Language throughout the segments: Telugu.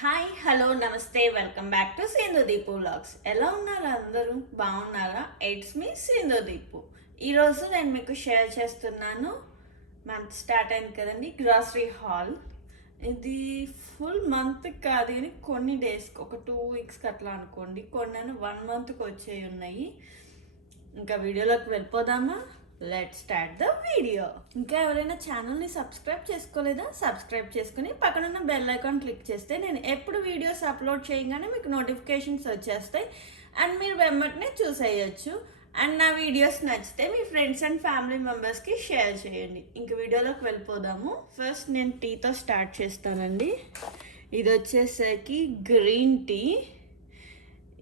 హాయ్ హలో నమస్తే welcome back to Sindhudeepu vlogs. ఎలా ఉన్నారు అందరూ? బాగున్నారా? It's me Sindhudeepu. ఈరోజు నేను మీకు షేర్ చేస్తున్నాను. మంత్ స్టార్ట్ అయింది కదండి, గ్రాసరీ హాల్. ఇది ఫుల్ మంత్ కాదు కానీ కొన్ని డేస్కి, ఒక 2 వీక్స్కి అట్లా అనుకోండి. కొన్ని 1 మంత్కి వచ్చేవి ఉన్నాయి. ఇంకా వీడియోలోకి వెళ్ళిపోదామా? Let start the video. ఇంకా ఎవరైనా ఛానల్ని సబ్స్క్రైబ్ చేసుకోలేదా? సబ్స్క్రైబ్ చేసుకుని పక్కనున్న బెల్ ఐకాన్ క్లిక్ చేస్తే నేను ఎప్పుడు వీడియోస్ అప్లోడ్ చేయగానే మీకు నోటిఫికేషన్స్ వచ్చేస్తాయి అండ్ మీరు వెంబటనే చూసేయచ్చు. అండ్ నా వీడియోస్ నచ్చితే మీ ఫ్రెండ్స్ అండ్ ఫ్యామిలీ మెంబర్స్కి షేర్ చేయండి. ఇంక వీడియోలోకి వెళ్ళిపోదాము. ఫస్ట్ నేను టీతో స్టార్ట్ చేస్తానండి. ఇది వచ్చేసరికి గ్రీన్ టీ.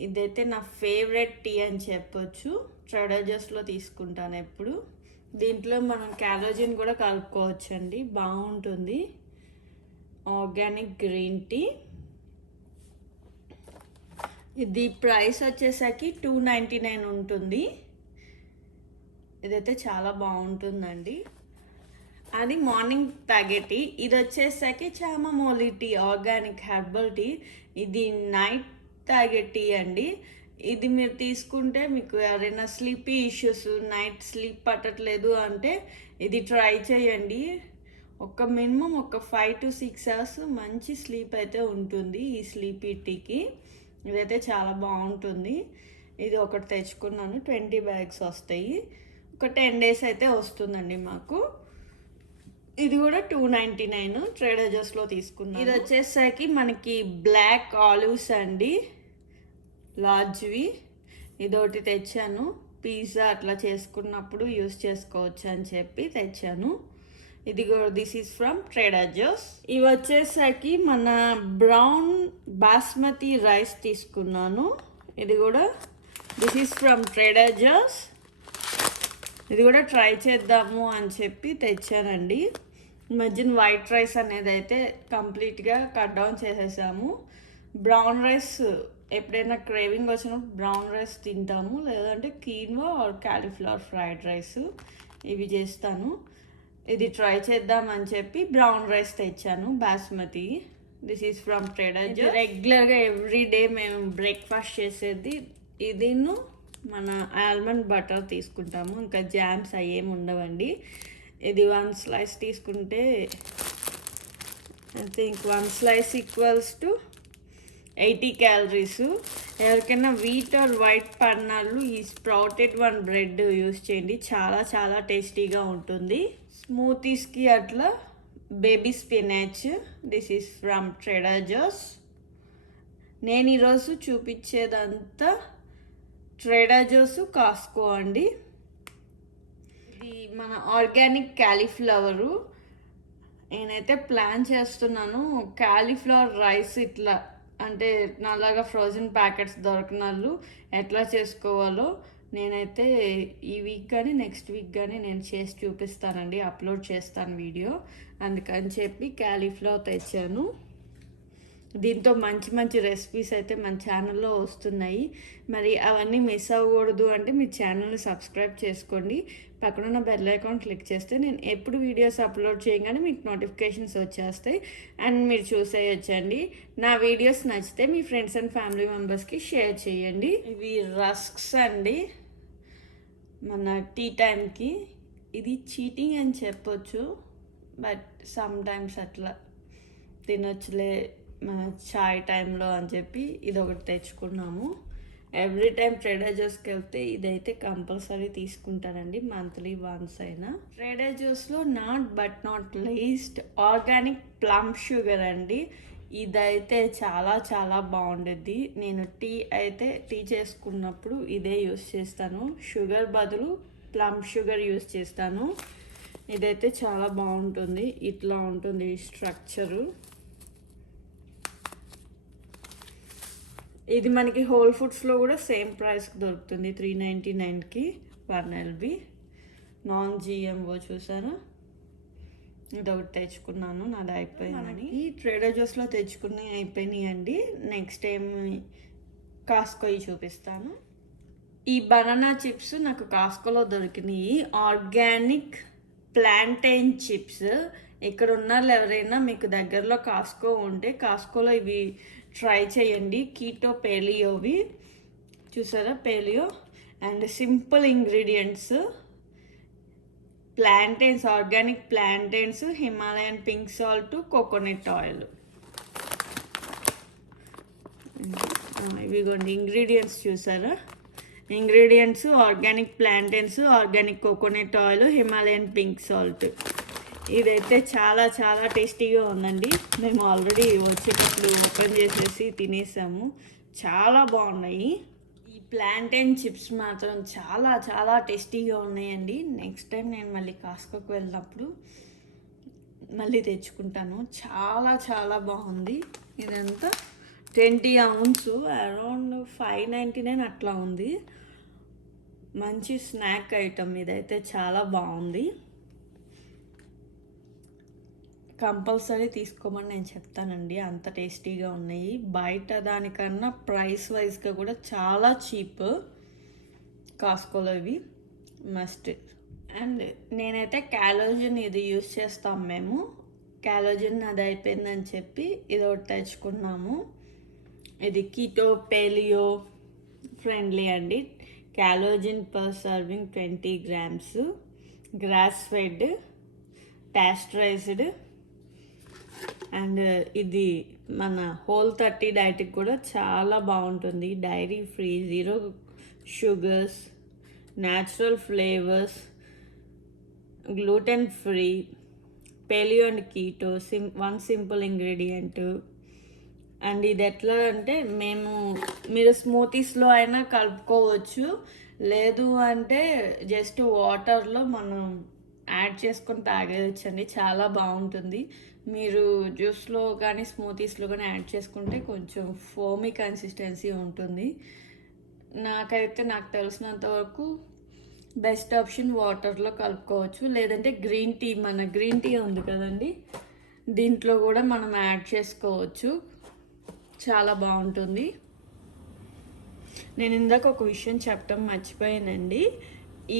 ఇదైతే నా ఫేవరెట్ టీ అని చెప్పొచ్చు. ట్రెడర్జస్లో తీసుకుంటాను ఎప్పుడు. దీంట్లో మనం క్యాలోజిన్ కూడా కలుపుకోవచ్చండి, బాగుంటుంది. Organic green tea. ఇది ప్రైస్ వచ్చేసరికి 299 ఉంటుంది. ఇదైతే చాలా బాగుంటుందండి. అది మార్నింగ్ తాగే టీ. ఇది వచ్చేసరికి చామమోలి టీ, ఆర్గానిక్ హెర్బల్ టీ. ఇది నైట్ తాగే టీ అండి. ఇది మీరు తీసుకుంటే మీకు ఎవరైనా స్లీపీ ఇష్యూస్, నైట్ స్లీప్ పట్టట్లేదు అంటే ఇది ట్రై చేయండి. మినిమం 5 to 6 అవర్స్ మంచి స్లీప్ అయితే ఉంటుంది ఈ స్లీపీ టీకి. ఇదైతే చాలా బాగుంటుంది. ఇది ఒకటి తెచ్చుకున్నాను. 20 bags వస్తాయి. ఒక 10 days అయితే వస్తుందండి మాకు. ఇది కూడా 299 ట్రేడర్జస్లో తీసుకున్నాను. ఇది వచ్చేసరికి మనకి బ్లాక్ ఆలివ్స్ అండి, లార్జ్వి. ఇదొకటి తెచ్చాను. పిజ్జా అట్లా చేసుకున్నప్పుడు యూస్ చేసుకోవచ్చు అని చెప్పి తెచ్చాను. ఇది కూడా దిస్ ఈజ్ ఫ్రమ్ ట్రేడర్జస్. ఇవి వచ్చేసరికి మన బ్రౌన్ బాస్మతి రైస్ తీసుకున్నాను. ఇది కూడా దిస్ ఈజ్ ఫ్రమ్ ట్రేడర్జస్. ఇది కూడా ట్రై చేద్దాము అని చెప్పి తెచ్చానండి. ఈ మధ్యన వైట్ రైస్ అనేది అయితే కంప్లీట్గా కట్ డౌన్ చేసేసాము. బ్రౌన్ రైస్ ఎప్పుడైనా క్రేవింగ్ వచ్చినప్పుడు బ్రౌన్ రైస్ తింటాము, లేదంటే quinoa or cauliflower fried rice ఇవి చేస్తాను. ఇది ట్రై చేద్దామని చెప్పి బ్రౌన్ రైస్ తెచ్చాను, basmati. This is from Trader Joe's. రెగ్యులర్గా ఎవ్రీడే మేము బ్రేక్ఫాస్ట్ చేసేది ఇదిను మన ఆల్మండ్ బటర్ తీసుకుంటాము. ఇంకా జామ్స్ అయ్యేమి ఉండవండి. ఇది 1 slice తీసుకుంటే I think 1 slice equals to 80 calories. ఎవరికైనా వీట్ ఆర్ వైట్ పన్నాళ్ళు ఈ స్ప్రౌటెడ్ బ్రెడ్ యూస్ చేయండి, చాలా చాలా టేస్టీగా ఉంటుంది. స్మూతీస్కి అట్లా baby spinach. This is from Trader Joe's. నేను ఈరోజు చూపించేదంతా ట్రేడర్జస్, కాస్కో అండి. ఇది మన ఆర్గానిక్ క్యాలీఫ్లవరు. నేనైతే ప్లాన్ చేస్తున్నాను క్యాలీఫ్లవర్ రైస్ ఇట్లా, అంటే నాలాగా ఫ్రోజన్ ప్యాకెట్స్ దొరకనాళ్ళు ఎట్లా చేసుకోవాలో నేనైతే ఈ వీక్ కానీ నెక్స్ట్ వీక్ కానీ నేను చేసి చూపిస్తానండి, అప్లోడ్ చేస్తాను వీడియో. అందుకని చెప్పి క్యాలీఫ్లవర్ తెచ్చాను. దీంతో మంచి మంచి రెసిపీస్ అయితే మన ఛానల్లో వస్తున్నాయి. మరి అవన్నీ మిస్ అవ్వకూడదు అంటే మీ ఛానల్ని సబ్స్క్రైబ్ చేసుకోండి. పక్కనున్న బెల్ ఐకాన్ క్లిక్ చేస్తే నేను ఎప్పుడు వీడియోస్ అప్లోడ్ చేయగానే మీకు నోటిఫికేషన్స్ వచ్చేస్తాయి అండ్ మీరు చూసేయచ్చండి. నా వీడియోస్ నచ్చితే మీ ఫ్రెండ్స్ అండ్ ఫ్యామిలీ మెంబర్స్కి షేర్ చేయండి. ఇవి రస్క్స్ అండి మన టీ టైంకి. ఇది చీటింగ్ అని చెప్పొచ్చు, బట్ సమ్ టైమ్స్ అట్లా తినొచ్చులే మన చాయ్ టైంలో అని చెప్పి ఇది ఒకటి తెచ్చుకున్నాము. ఎవ్రీ టైం ట్రేడర్జస్కి వెళ్తే ఇదైతే కంపల్సరీ తీసుకుంటానండి, మంత్లీ వన్స్ అయినా. ట్రేడర్జస్లో not least organic plum sugar అండి. ఇదైతే చాలా చాలా బాగుండేది. నేను టీ చేసుకున్నప్పుడు ఇదే యూస్ చేస్తాను. షుగర్ బదులు ప్లమ్ షుగర్ యూస్ చేస్తాను. ఇదైతే చాలా బాగుంటుంది. ఇట్లా ఉంటుంది స్ట్రక్చరు. ఇది మనకి హోల్ ఫుడ్స్లో కూడా సేమ్ ప్రైస్కి దొరుకుతుంది, 399కి 1 LB నాన్ GMO. చూసారా, ఇది ఒకటి తెచ్చుకున్నాను, నాది అయిపోయిందని. ఈ ట్రేడర్జస్లో తెచ్చుకుని అయిపోయినాయి అండి. నెక్స్ట్ ఏమి కాస్కో చూపిస్తాను. ఈ బనానా చిప్స్ నాకు కాస్కోలో దొరికినాయి, ఆర్గానిక్ ప్లాంటైన్ చిప్స్. ఇక్కడ ఉన్న ఎవరైనా మీకు దగ్గరలో కాస్కో ఉంటే కాస్కోలో ఇవి ట్రై చేయండి. కీటో పేలియోవి చూసారా, paleo. And simple ingredients, plantains, organic plantains, Himalayan pink salt, coconut oil. ఇవిగోండి ఇంగ్రీడియంట్స్ చూసారా, ingredients organic plantains, organic coconut oil, Himalayan pink salt. ఇదైతే చాలా చాలా టేస్టీగా ఉందండి. మేము ఆల్రెడీ వచ్చేటప్పుడు ఓపెన్ చేసేసి తినేసాము, చాలా బాగున్నాయి. ఈ ప్లాంటైన్ చిప్స్ మాత్రం చాలా చాలా టేస్టీగా ఉన్నాయండి. నెక్స్ట్ టైం నేను మళ్ళీ కాస్కోకి వెళ్ళినప్పుడు మళ్ళీ తెచ్చుకుంటాను. చాలా చాలా బాగుంది. ఇదంతా 20 ounce, అరౌండ్ 599 అట్లా ఉంది. మంచి స్నాక్ ఐటమ్ ఇదైతే, చాలా బాగుంది. కంపల్సరీ తీసుకోమని నేను చెప్తానండి, అంత టేస్టీగా ఉన్నాయి. బయట దానికన్నా ప్రైస్ వైజ్గా కూడా చాలా చీప్ కాస్కోలో, ఇవి మస్ట్. అండ్ నేనైతే క్యాలోజిన్ ఇది యూస్ చేస్తాం మేము. క్యాలోజిన్ అది అయిపోయిందని చెప్పి ఇది ఒకటి తెచ్చుకున్నాము. ఇది కీటో పేలియో ఫ్రెండ్లీ అండి. Collagen per serving 20 grams, grass fed, pasteurized. And ఇది మన Whole30 డైట్కి కూడా చాలా బాగుంటుంది. Dairy free, 0 sugars, natural flavours, gluten free, paleo and keto, one simple ingredient. And ఇది ఎట్లా అంటే, మీరు స్మూతీస్లో అయినా కలుపుకోవచ్చు, లేదు అంటే జస్ట్ వాటర్లో మనం యాడ్ చేసుకొని తాగేయచ్చండి, చాలా బాగుంటుంది. మీరు జ్యూస్లో కానీ స్మూతీస్లో కానీ యాడ్ చేసుకుంటే కొంచెం ఫోమీ కన్సిస్టెన్సీ ఉంటుంది. నాకు తెలిసినంత వరకు బెస్ట్ ఆప్షన్ వాటర్లో కలుపుకోవచ్చు, లేదంటే గ్రీన్ టీ, మన గ్రీన్ టీ ఉంది కదండి, దీంట్లో కూడా మనం యాడ్ చేసుకోవచ్చు, చాలా బాగుంటుంది. నేను ఇందాక ఒక విషయం చెప్పడం మర్చిపోయానండి.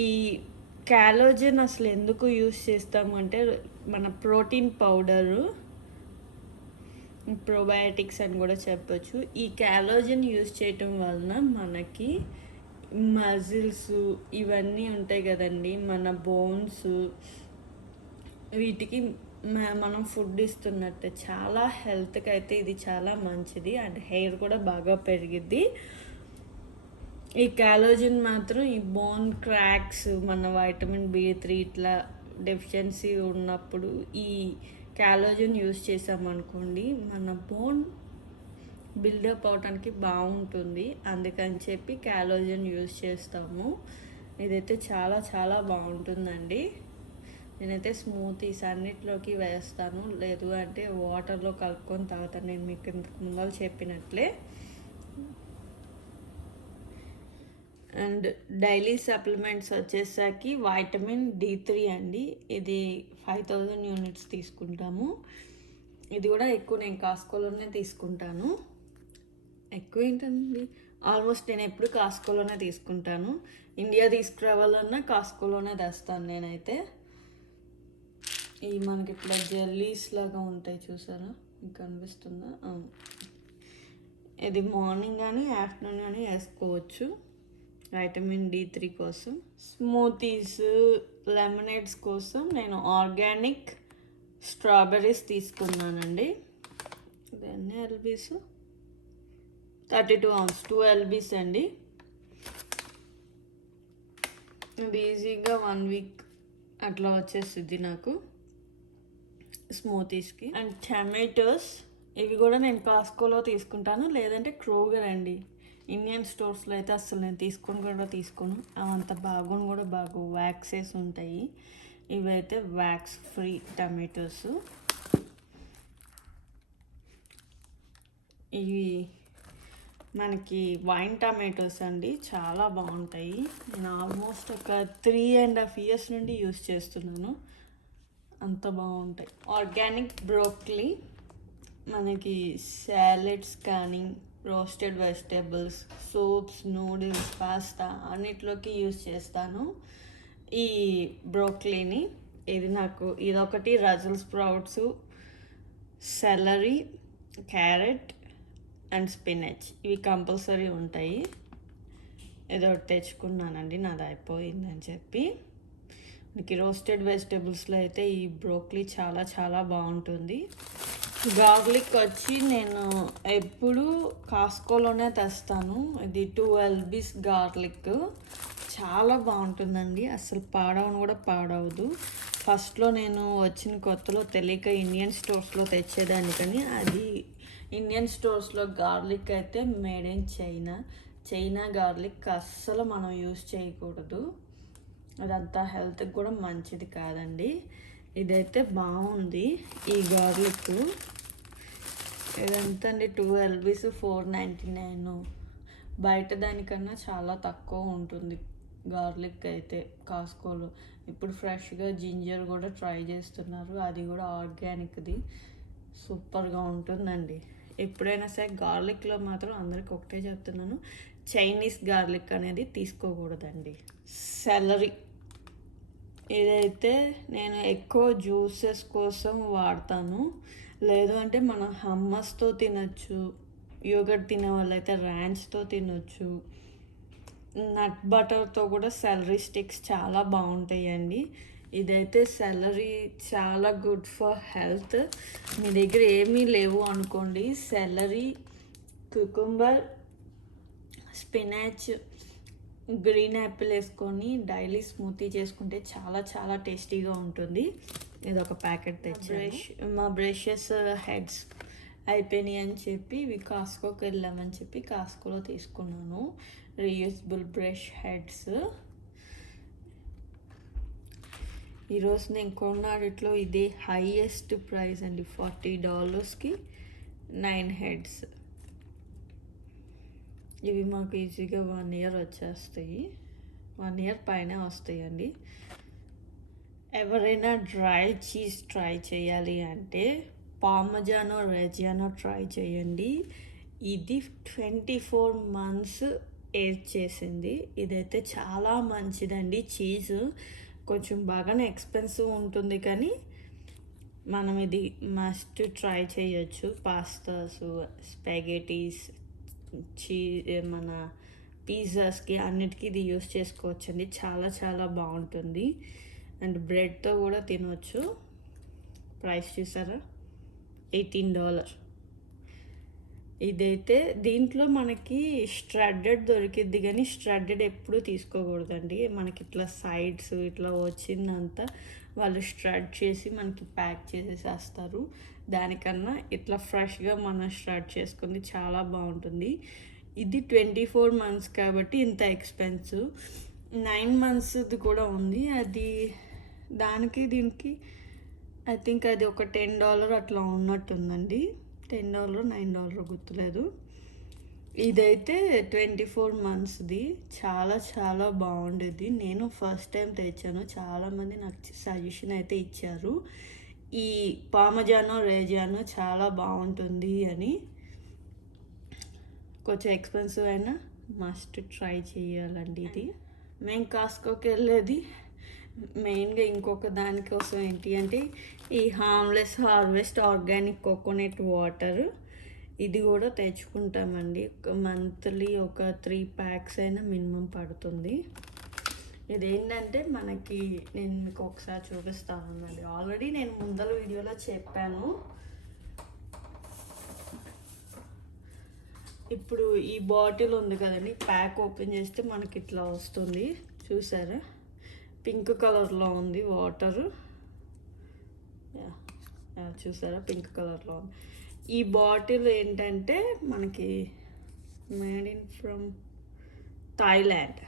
ఈ క్యాలోజిన్ అసలు ఎందుకు యూస్ చేస్తాము అంటే, మన ప్రోటీన్ పౌడరు, ప్రోబయాటిక్స్ అని కూడా చెప్పచ్చు. ఈ క్యాలోజిన్ యూస్ చేయటం వలన మనకి మజిల్స్ ఇవన్నీ ఉంటాయి కదండి, మన బోన్స్, వీటికి మనం ఫుడ్ ఇస్తున్నట్టే చాలా హెల్త్కి అయితే ఇది చాలా మంచిది. అండ్ హెయిర్ కూడా బాగా పెరిగిద్ది. ఈ క్యాలోజిన్ మాత్రం ఈ బోన్ క్రాక్స్, మన వైటమిన్ B3 ఇట్లా డెఫిషియన్సీ ఉన్నప్పుడు ఈ క్యాలోజిన్ యూస్ చేసామనుకోండి, మన బోన్ బిల్డప్ అవడానికి బాగుంటుంది. అందుకని చెప్పి క్యాలోజిన్ యూస్ చేస్తాము. ఇదైతే చాలా చాలా బాగుంటుందండి. నేనైతే స్మూతీస్ అన్నిట్లోకి వేస్తాను, లేదు అంటే వాటర్లో కలుపుకొని తాగుతాను, నేను మీకు ఇంతకు ముందు చెప్పినట్లే. అండ్ డైలీ సప్లిమెంట్స్ వచ్చేసరికి వైటమిన్ D3 అండి. ఇది 5000 యూనిట్స్ తీసుకుంటాము. ఇది కూడా ఎక్కువ నేను కాస్కోలోనే తీసుకుంటాను. ఎక్కువ ఏంటండి, ఆల్మోస్ట్ నేను ఎప్పుడు కాస్కోలోనే తీసుకుంటాను. ఇండియా తీసుకురావాలన్నా కాస్కోలోనే తెస్తాను నేనైతే. ఇవి మనకి ఇట్లా జెల్లీస్ లాగా ఉంటాయి, చూసారా, మీకు కనిపిస్తుందా? ఇది మార్నింగ్ కానీ ఆఫ్టర్నూన్ కానీ వేసుకోవచ్చు, వైటమిన్ D3 కోసం. స్మూతీస్, లెమనేడ్స్ కోసం నేను ఆర్గానిక్ స్ట్రాబెర్రీస్ తీసుకున్నానండి. ఇది ఎన్ని LBs? 32 ounce, 2 LBs అండి. ఇది ఈజీగా 1 week అట్లా వచ్చేస్తుంది నాకు స్మూతీస్కి. అండ్ టమాటోస్, ఇవి కూడా నేను కాస్కోలో తీసుకుంటాను, లేదంటే క్రోగర్ అండి. ఇండియన్ స్టోర్స్లో అయితే అసలు నేను తీసుకోను, అవంత బాగుని కూడా బాగు, వ్యాక్సెస్ ఉంటాయి. ఇవైతే వ్యాక్స్ ఫ్రీ టమాటోస్. ఇవి మనకి వైన్ టమాటోస్ అండి, చాలా బాగుంటాయి. నేను ఆల్మోస్ట్ ఒక 3.5 years నుండి యూస్ చేస్తున్నాను, అంత బాగుంటాయి. ఆర్గానిక్ బ్రోకలీ, మనకి సాలెడ్స్ కానీ, roasted vegetables, soups, noodles, pasta అన్నిట్లోకి యూస్ చేస్తాను ఈ బ్రోకలీని. ఇదొకటి Brussels sprouts, celery, carrot and spinach ఇవి కంపల్సరీ ఉంటాయి. ఏదో ఒకటి తెచ్చుకున్నానండి, నాది అయిపోయిందని చెప్పి. మనకి రోస్టెడ్ వెజిటేబుల్స్లో అయితే ఈ బ్రోక్లీ చాలా చాలా బాగుంటుంది. గార్లిక్ వచ్చి నేను ఎప్పుడు కాస్కోలోనే తెస్తాను. ఇది 2 LBs గార్లిక్ చాలా బాగుంటుందండి, అసలు పాడవను కూడా పాడవదు. ఫస్ట్లో నేను వచ్చిన కొత్తలో తెలియక ఇండియన్ స్టోర్స్లో తెచ్చేదాన్ని, కానీ అది ఇండియన్ స్టోర్స్లో గార్లిక్ అయితే మేడ్ ఇన్ చైనా గార్లిక్ అస్సలు మనం యూస్ చేయకూడదు, అదంతా హెల్త్కి కూడా మంచిది కాదండి. ఇదైతే బాగుంది ఈ గార్లిక్. ఇదంతా అండి 2 LBs 4.99. బయట దానికన్నా చాలా తక్కువ ఉంటుంది గార్లిక్ అయితే కాస్కోలో. ఇప్పుడు ఫ్రెష్గా జింజర్ కూడా ట్రై చేస్తున్నారు, అది కూడా ఆర్గానిక్ది, సూపర్గా ఉంటుందండి. ఎప్పుడైనా సరే గార్లిక్లో మాత్రం అందరికి ఒకటే చెప్తున్నాను, చైనీస్ గార్లిక్ అనేది తీసుకోకూడదండి. సెలరీ ఇదైతే నేను ఎక్కువ జ్యూసెస్ కోసం వాడతాను, లేదు అంటే మనం హమ్మస్తో తినచ్చు, యోగర్ట్ తినే వాళ్ళైతే ర్యాంచ్తో తినొచ్చు, నట్ బటర్తో కూడా సెలరీ స్టిక్స్ చాలా బాగుంటాయండి. ఇదైతే సెలరీ చాలా గుడ్ ఫర్ హెల్త్. మీ దగ్గర ఏమీ లేవు అనుకోండి, salary, cucumber, spinach, green Apple వేసుకొని డైలీ స్మూతీ చేసుకుంటే చాలా చాలా టేస్టీగా ఉంటుంది. ఇది ఒక ప్యాకెట్ తెచ్చి మా బ్రషెస్ హెడ్స్ అయిపోయినాయి అని చెప్పి ఇవి కాస్కోకి వెళ్ళామని చెప్పి కాస్కోలో తీసుకున్నాను రీయూజబుల్ బ్రష్ హెడ్స్. ఈరోజు నేను కొన్నాడిట్లో ఇది హైయెస్ట్ ప్రైస్ అండి, $40కి 9 హెడ్స్. ఇవి మాకు ఈజీగా 1 year వచ్చేస్తాయి, 1 year పైన వస్తాయండి. ఎవరైనా డ్రై చీజ్ ట్రై చేయాలి అంటే పార్మిజానో రెజియానో ట్రై చేయండి. ఇది 24 months ఏజ్ చేసింది. ఇదైతే చాలా మంచిదండి. చీజ్ కొంచెం బాగానే ఎక్స్పెన్సివ్ ఉంటుంది, కానీ మనం ఇది మస్ట్ ట్రై చేయొచ్చు. పాస్తాస్, స్పాగెటీస్, మన పిజ్జాస్కి అన్నిటికీ ఇది యూస్ చేసుకోవచ్చండి. చాలా చాలా బాగుంటుంది అండ్ బ్రెడ్తో కూడా తినవచ్చు. ప్రైస్ చూసారా, $18. ఇదైతే దీంట్లో మనకి స్ట్రెడెడ్ దొరికిద్ది, కానీ స్ట్రెడెడ్ ఎప్పుడు తీసుకోకూడదండి. మనకి ఇట్లా సైడ్స్ ఇట్లా వచ్చిందంతా వాళ్ళు స్ట్రెడ్ చేసి మనకి ప్యాక్ చేసేసేస్తారు. దానికన్నా ఇట్లా ఫ్రెష్గా మనం స్టార్ట్ చేసుకుంది చాలా బాగుంటుంది. ఇది 24 months కాబట్టి ఇంత ఎక్స్పెన్సివ్. 9 monthsది కూడా ఉంది, అది దానికి దీనికి ఐ థింక్ అది ఒక $10 అట్లా ఉన్నట్టుందండి. $10 $9 గుర్తులేదు. ఇదైతే 24 monthsది చాలా చాలా బాగుండేది. నేను ఫస్ట్ టైం తెచ్చాను, చాలామంది నాకు సజెషన్ అయితే ఇచ్చారు ఈ పార్మిజానో రెజియానో చాలా బాగుంటుంది అని. కొంచెం ఎక్స్పెన్సివ్ అయినా మస్ట్ ట్రై చేయాలండి ఇది. మేము కాస్కోకి వెళ్ళేది మెయిన్గా ఇంకొక దానికోసం, ఏంటి అంటే ఈ harmless harvest organic coconut water. ఇది కూడా తెచ్చుకుంటామండి, మంత్లీ ఒక 3 packs అయినా మినిమం పడుతుంది. ఇదేంటంటే మనకి నేను మీకు ఒకసారి చూపిస్తానండి, ఆల్రెడీ నేను ముందర వీడియోలో చెప్పాను. ఇప్పుడు ఈ బాటిల్ ఉంది కదండి, ప్యాక్ ఓపెన్ చేస్తే మనకి ఇట్లా వస్తుంది, చూసారా, పింక్ కలర్లో ఉంది వాటర్, చూసారా పింక్ కలర్లో ఉంది. ఈ బాటిల్ ఏంటంటే మనకి మేడ్ ఇన్ ఫ్రమ్ థాయిలాండ్.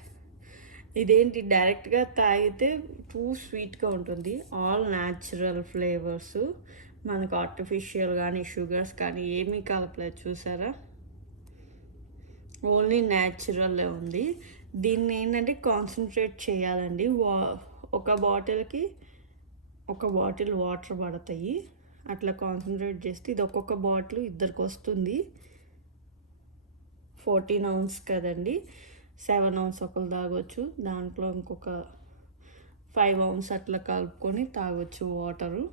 ఇదేంటి డైరెక్ట్గా తాగితే టూ స్వీట్గా ఉంటుంది, ఆల్ న్యాచురల్ ఫ్లేవర్స్, మనకు ఆర్టిఫిషియల్ కానీ షుగర్స్ కానీ ఏమీ కలపలేదు, చూసారా, ఓన్లీ న్యాచురల్ ఉంది. దీన్ని ఏంటంటే కాన్సన్ట్రేట్ చేయాలండి, ఒక బాటిల్కి ఒక బాటిల్ వాటర్ పడతాయి, అట్లా కాన్సన్ట్రేట్ చేస్తే ఇది ఒక్కొక్క బాటిల్ ఇద్దరికి వస్తుంది. 14 ounces కదండి, 7 ounces ఒకరు తాగొచ్చు, దాంట్లో ఇంకొక 5 ounces అట్లా కలుపుకొని తాగొచ్చు వాటరు.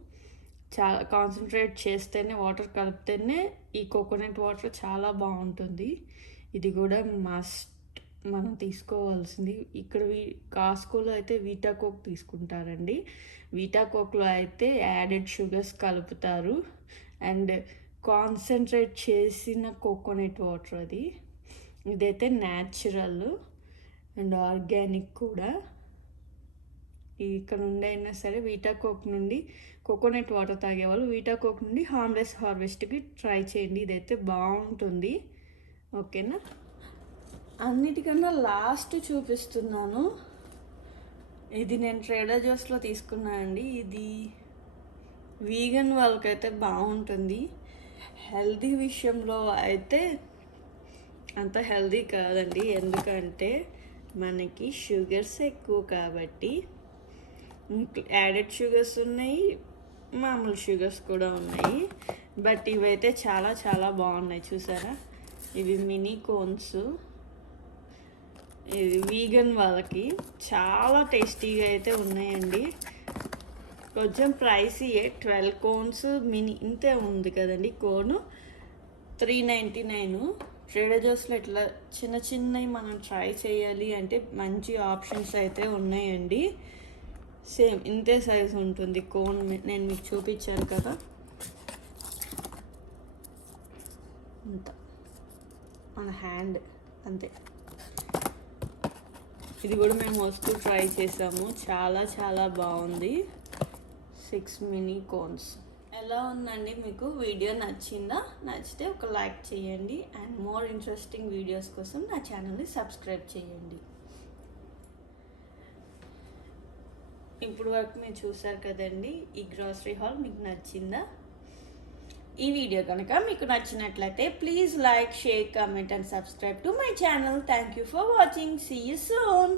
చాలా కాన్సన్ట్రేట్ చేస్తేనే వాటర్ కలిపితేనే ఈ కోకోనట్ వాటర్ చాలా బాగుంటుంది. ఇది కూడా మస్ట్ మనం తీసుకోవాల్సింది. ఇక్కడ కాస్కోలో అయితే వీటా కోక్ తీసుకుంటారండి. వీటా కోక్లో అయితే యాడెడ్ షుగర్స్ కలుపుతారు అండ్ కాన్సన్ట్రేట్ చేసిన కోకోనట్ వాటర్ అది. ఇదైతే న్యాచురల్ అండ్ ఆర్గానిక్ కూడా. ఇక్కడ నుండి అయినా సరే వీటా కోక్ నుండి కోకోనట్ వాటర్ తాగేవాళ్ళు వీటా కోక్ నుండి హార్మ్లెస్ హార్వెస్ట్కి ట్రై చేయండి. ఇదైతే బాగుంటుంది. ఓకేనా, అన్నిటికన్నా లాస్ట్ చూపిస్తున్నాను. ఇది నేను ట్రేడర్ జోస్లో తీసుకున్నానండి. ఇది వీగన్ వాళ్ళకైతే బాగుంటుంది. హెల్దీ విషయంలో అయితే అంత హెల్దీ కాదండి, ఎందుకంటే మనకి షుగర్స్ ఎక్కువ కాబట్టి. యాడెడ్ షుగర్స్ ఉన్నాయి, మామూలు షుగర్స్ కూడా ఉన్నాయి. బట్ ఇవైతే చాలా చాలా బాగున్నాయి. చూసారా, ఇవి మినీ కోన్స్. ఇది వీగన్ వాళ్ళకి చాలా టేస్టీగా అయితే ఉన్నాయండి. కొంచెం ప్రైసీయే, 12 కోన్స్ మినీ ఇంతే ఉంది కదండి. కోను $3.99. ట్రేడర్ జోస్లో ఇట్లా చిన్న చిన్నవి మనం ట్రై చేయాలి అంటే మంచి ఆప్షన్స్ అయితే ఉన్నాయండి. సేమ్ ఇంతే సైజ్ ఉంటుంది కోన్. నేను మీకు చూపించాను కదా, ఇంత మన హ్యాండ్ అంతే. ఇది కూడా మేము వస్తూ ట్రై చేసాము, చాలా చాలా బాగుంది. 6 మినీ కోన్స్. ఎలా ఉందండి మీకు? వీడియో నచ్చిందా? నచ్చితే ఒక లైక్ చేయండి అండ్ మోర్ ఇంట్రెస్టింగ్ వీడియోస్ కోసం నా ఛానల్ని సబ్స్క్రైబ్ చేయండి. ఇప్పుడు వరకు మీరు చూసారు కదండి, ఈ గ్రాసరీ హాల్ మీకు నచ్చిందా? ఈ వీడియో కనుక మీకు నచ్చినట్లయితే please like, share, comment and subscribe to my channel. Thank you for watching. See you soon.